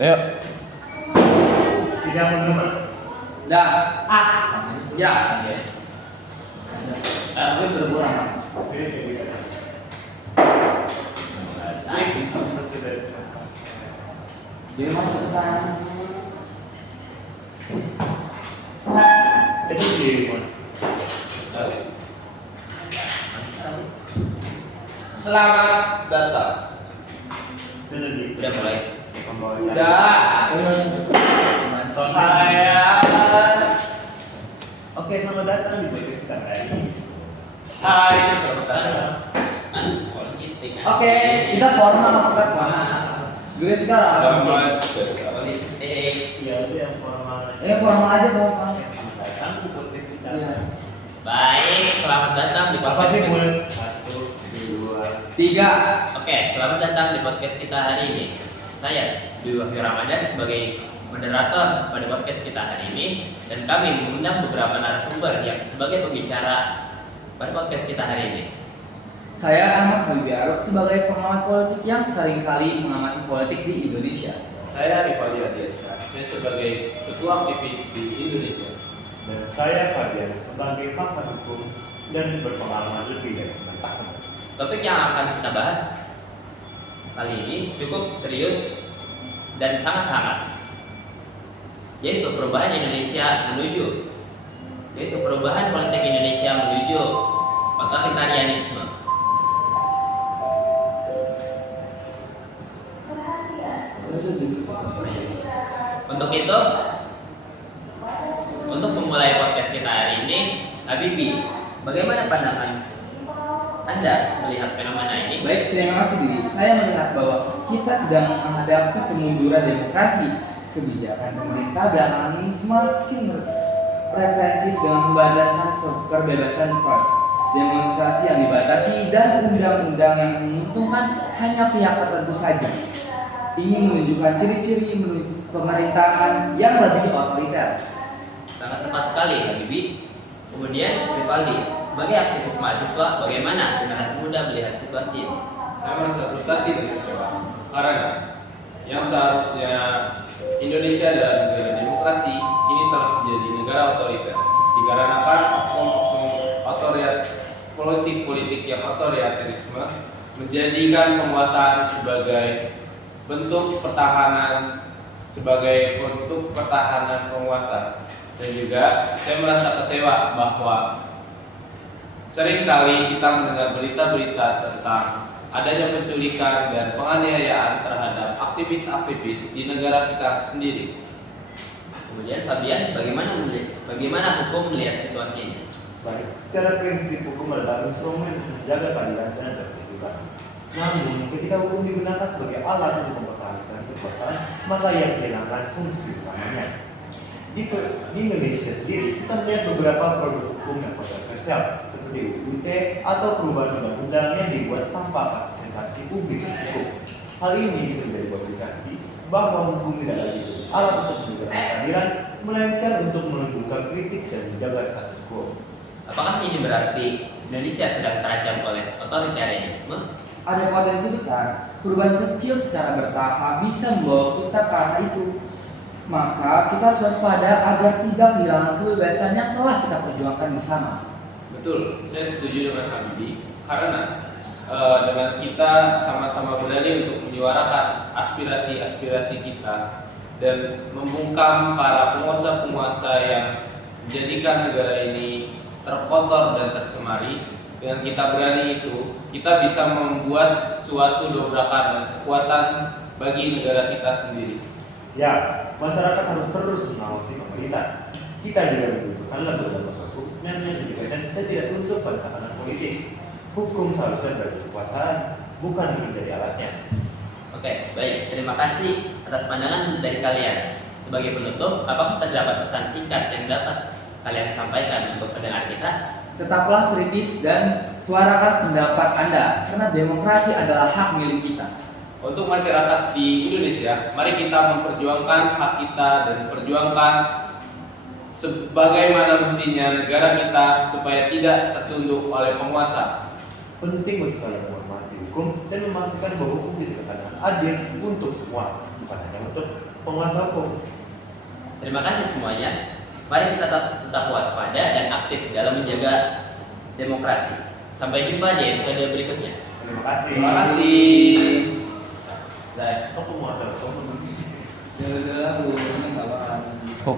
Ayo. Tidak menurut. Dah. Ya. Gue berkurang. Dia mau cepetan. Itu di mana? Selamat datang. Itu di. Udah mulai. Udah. Saya. Oke, selamat datang di podcast kita hari ini. Hai, selamat datang. Oke, kita formal apa mana? Gue sekarang. Selamat Iya, itu yang formal. Formal aja formal. Selamat datang di podcast kita. Iya. Baik, selamat datang di Apa podcast sih, kita. Mul? 1, 2. 3. Oke, selamat datang di podcast kita hari ini. Saya Dwi Wahyu Ramadan sebagai moderator pada podcast kita hari ini, dan kami mengundang beberapa narasumber yang sebagai pembicara pada podcast kita hari ini. Saya Ahmad Habibie Aruf sebagai pengamat politik yang seringkali mengamati politik di Indonesia. Saya Rifali Adiansyah, saya sebagai ketua aktivis di Indonesia. Dan saya Fabian sebagai pakar hukum dan berpengalaman lebih dari 9 tahun. Topik yang akan kita bahas kali ini cukup serius dan sangat hangat, yaitu perubahan politik Indonesia menuju otoritarianisme. Untuk itu, untuk memulai podcast kita hari ini, Habibie, bagaimana pandangan Anda melihat fenomena ini? Baik, terima kasih Didi. Saya melihat bahwa kita sedang menghadapi kemunduran demokrasi. Kebijakan pemerintah belakangan ini semakin represif dengan pembatasan kebebasan pers, demonstrasi yang dibatasi, dan undang-undang yang menguntungkan hanya pihak tertentu saja. Ini menunjukkan ciri-ciri pemerintahan yang lebih otoriter. Sangat tepat sekali, Habibie. Kemudian, Rivaldi, sebagai aktivis mahasiswa, bagaimana generasi muda melihat situasi ini? Saya merasa frustasi dan kecewa karena yang seharusnya Indonesia adalah negara demokrasi kini telah menjadi negara otoriter dikarenakan politik yang otoriterisme menjadikan penguasaan sebagai bentuk pertahanan penguasa. Dan juga saya merasa kecewa bahwa seringkali kita mendengar berita-berita tentang adanya penculikan dan penganiayaan terhadap aktivis-aktivis di negara kita sendiri. Kemudian, Fabian, bagaimana hukum melihat situasi ini? Baik, secara prinsip hukum adalah instrumen untuk menjaga keadilan dan ketertiban. Namun, ketika hukum digunakan sebagai alat untuk mempertahankan kekuasaan, maka ia kehilangan fungsi utamanya. Di Indonesia sendiri, kita melihat beberapa produk hukum yang kontroversial seperti UU ITE atau perubahan undang-undang yang dibuat tanpa partisipasi publik hukum. Hal ini bisa menjadi publikasi bahwa hukum tidak lagi sebagai alat untuk menegakkan keadilan, melainkan untuk menunjukkan kritik dan menjaga status quo. Apakah ini berarti Indonesia sedang terancam oleh otoritarianisme? Ada potensi besar, perubahan kecil secara bertahap bisa membawa kita ke arah itu. Maka kita harus waspada agar tidak kehilangan kebebasan yang telah kita perjuangkan bersama. Betul, saya setuju dengan Habibie karena dengan kita sama-sama berani untuk menyuarakan aspirasi-aspirasi kita dan membungkam para penguasa-penguasa yang menjadikan negara ini terkotor dan tercemari. Dengan kita berani itu, kita bisa membuat suatu dobrakan dan kekuatan bagi negara kita sendiri. Ya, masyarakat harus terus mengawasi pemerintah. Kita juga membutuhkan lembaga hukum yang independen dan tidak tunduk pada tekanan politik. Hukum seharusnya berada kekuasaan, bukan menjadi alatnya. Oke, baik. Terima kasih atas pandangan dari kalian. Sebagai penutup, apakah terdapat pesan singkat yang dapat kalian sampaikan untuk pendengar kita? Tetaplah kritis dan suarakan pendapat Anda, karena demokrasi adalah hak milik kita. Untuk masyarakat di Indonesia, mari kita memperjuangkan hak kita dan perjuangkan sebagaimana mestinya negara kita supaya tidak tertunduk oleh penguasa. Penting untuk kalian menghormati hukum dan memastikan bahwa hukum ditegakkan adil untuk semua, bukan hanya untuk penguasa hukum. Terima kasih semuanya. Mari kita tetap waspada dan aktif dalam menjaga demokrasi. Sampai jumpa di episode berikutnya. Terima kasih. Terima kasih. Zai. Kok penguasa hukum? Jalan-jalan, ini nggak bakalan Hukum